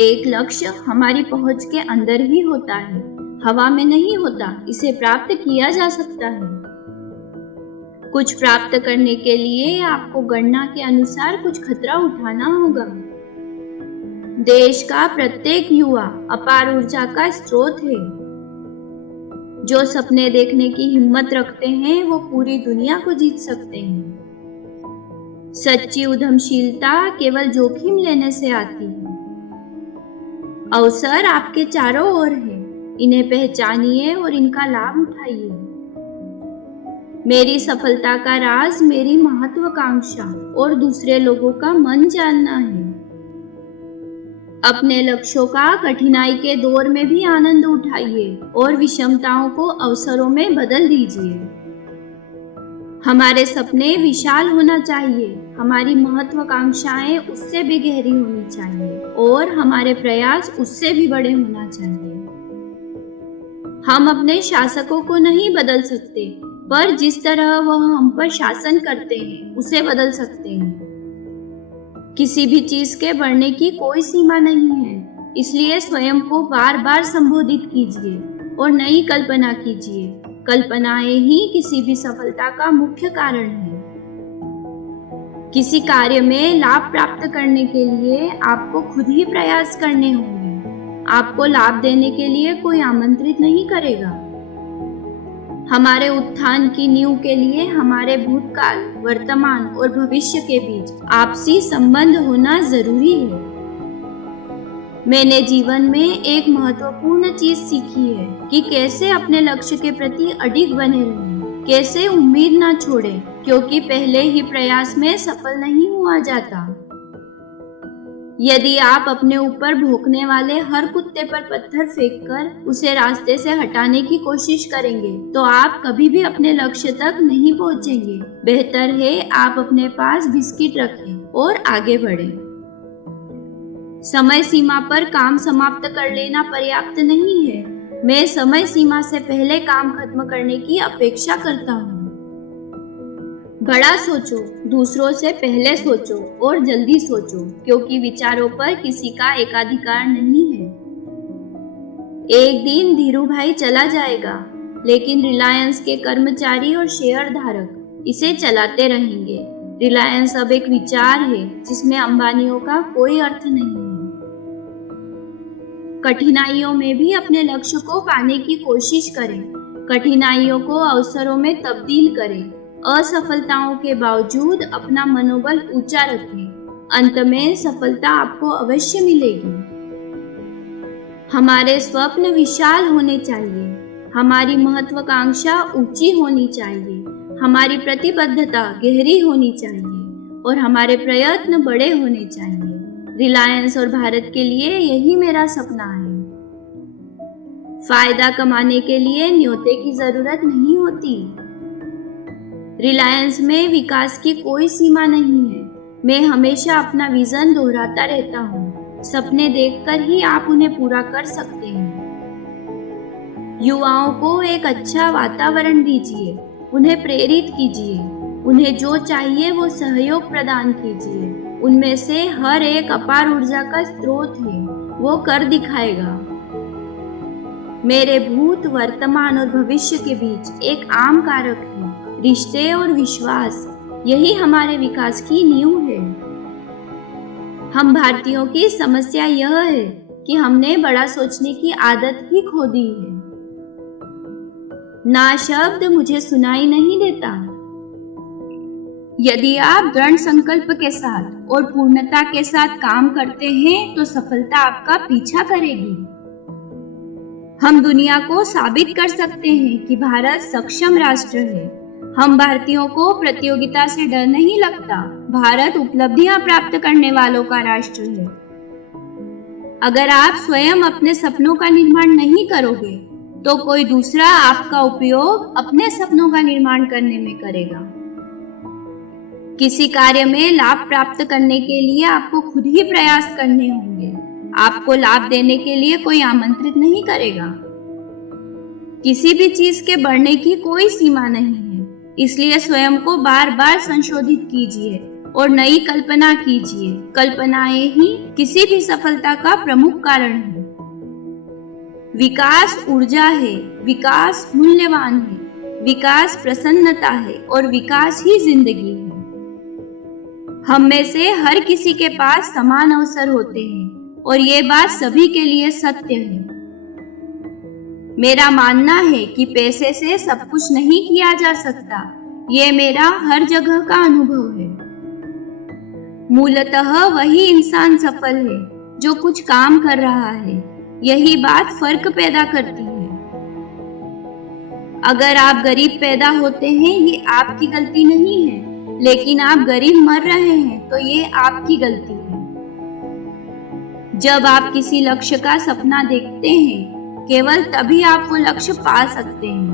एक लक्ष्य हमारी पहुंच के अंदर ही होता है, हवा में नहीं होता। इसे प्राप्त किया जा सकता है। कुछ प्राप्त करने के लिए आपको गणना के अनुसार कुछ खतरा उठाना होगा। देश का प्रत्येक युवा अपार ऊर्जा का स्रोत है। जो सपने देखने की हिम्मत रखते हैं वो पूरी दुनिया को जीत सकते हैं। सच्ची उद्यमशीलता केवल जोखिम लेने से आती है। अवसर आपके चारों ओर है, इन्हें पहचानिए और इनका लाभ उठाइए। मेरी सफलता का राज मेरी महत्वाकांक्षा और दूसरे लोगों का मन जानना है। अपने लक्ष्यों का कठिनाई के दौर में भी आनंद उठाइए और विषमताओं को अवसरों में बदल दीजिए। हमारे सपने विशाल होना चाहिए, हमारी महत्वाकांक्षाएं उससे भी गहरी होनी चाहिए और हमारे प्रयास उससे भी बड़े होना चाहिए। हम अपने शासकों को नहीं बदल सकते, पर जिस तरह वह हम पर शासन करते हैं उसे बदल सकते हैं। किसी भी चीज के बढ़ने की कोई सीमा नहीं है, इसलिए स्वयं को बार बार संबोधित कीजिए और नई कल्पना कीजिए। कल्पनाएं ही किसी भी सफलता का मुख्य कारण है। किसी कार्य में लाभ प्राप्त करने के लिए आपको खुद ही प्रयास करने होंगे। आपको लाभ देने के लिए कोई आमंत्रित नहीं करेगा। हमारे उत्थान की नींव के लिए हमारे भूतकाल, वर्तमान और भविष्य के बीच आपसी संबंध होना जरूरी है। मैंने जीवन में एक महत्वपूर्ण चीज सीखी है कि कैसे अपने लक्ष्य के प्रति अडिग बने रहें, कैसे उम्मीद ना छोड़ें, क्योंकि पहले ही प्रयास में सफल नहीं हुआ जाता। यदि आप अपने ऊपर भौंकने वाले हर कुत्ते पर पत्थर फेंककर उसे रास्ते से हटाने की कोशिश करेंगे तो आप कभी भी अपने लक्ष्य तक नहीं पहुंचेंगे। बेहतर है आप अपने पास बिस्किट रखें और आगे बढ़ें। समय सीमा पर काम समाप्त कर लेना पर्याप्त नहीं है। मैं समय सीमा से पहले काम खत्म करने की अपेक्षा करता हूँ। बड़ा सोचो, दूसरों से पहले सोचो और जल्दी सोचो, क्योंकि विचारों पर किसी का एकाधिकार नहीं है। एक दिन धीरू भाई चला जाएगा, लेकिन रिलायंस के कर्मचारी और शेयर धारक इसे चलाते रहेंगे। रिलायंस अब एक विचार है जिसमें अंबानियों का कोई अर्थ नहीं है। कठिनाइयों में भी अपने लक्ष्य को पाने की कोशिश करें। कठिनाइयों को अवसरों में तब्दील करें। असफलताओं के बावजूद अपना मनोबल ऊंचा रखें। अंत में सफलता आपको अवश्य मिलेगी। हमारे स्वप्न विशाल होने चाहिए, हमारी महत्वाकांक्षा ऊंची होनी चाहिए, हमारी प्रतिबद्धता गहरी होनी चाहिए और हमारे प्रयत्न बड़े होने चाहिए। रिलायंस और भारत के लिए यही मेरा सपना है। फायदा कमाने के लिए न्योते की जरूरत नहीं होती। रिलायंस में विकास की कोई सीमा नहीं है। मैं हमेशा अपना विजन दोहराता रहता हूँ। सपने देखकर ही आप उन्हें पूरा कर सकते हैं। युवाओं को एक अच्छा वातावरण दीजिए, उन्हें प्रेरित कीजिए, उन्हें जो चाहिए वो सहयोग प्रदान कीजिए। उनमें से हर एक अपार ऊर्जा का स्रोत है, वो कर दिखाएगा। मेरे भूत, वर्तमान और भविष्य के बीच एक आम कारक है, रिश्ते और विश्वास। यही हमारे विकास की नींव है। हम भारतीयों की समस्या यह है कि हमने बड़ा सोचने की आदत ही खो दी है। ना शब्द मुझे सुनाई नहीं देता। यदि आप दृढ़ संकल्प के साथ और पूर्णता के साथ काम करते हैं तो सफलता आपका पीछा करेगी। हम दुनिया को साबित कर सकते हैं कि भारत सक्षम राष्ट्र है। हम भारतीयों को प्रतियोगिता से डर नहीं लगता। भारत उपलब्धियां प्राप्त करने वालों का राष्ट्र है। अगर आप स्वयं अपने सपनों का निर्माण नहीं करोगे तो कोई दूसरा आपका उपयोग अपने सपनों का निर्माण करने में करेगा। किसी कार्य में लाभ प्राप्त करने के लिए आपको खुद ही प्रयास करने होंगे। आपको लाभ देने के लिए कोई आमंत्रित नहीं करेगा। किसी भी चीज के बढ़ने की कोई सीमा नहीं है, इसलिए स्वयं को बार बार संशोधित कीजिए और नई कल्पना कीजिए। कल्पनाएं ही किसी भी सफलता का प्रमुख कारण है। विकास ऊर्जा है, विकास मूल्यवान है, विकास प्रसन्नता है और विकास ही जिंदगी है। हम में से हर किसी के पास समान अवसर होते हैं और ये बात सभी के लिए सत्य है। मेरा मानना है कि पैसे से सब कुछ नहीं किया जा सकता, ये मेरा हर जगह का अनुभव है। मूलतः वही इंसान सफल है जो कुछ काम कर रहा है, यही बात फर्क पैदा करती है। अगर आप गरीब पैदा होते हैं ये आपकी गलती नहीं है, लेकिन आप गरीब मर रहे हैं तो ये आपकी गलती है। जब आप किसी लक्ष्य का सपना देखते हैं केवल तभी आप वो लक्ष्य पा सकते हैं।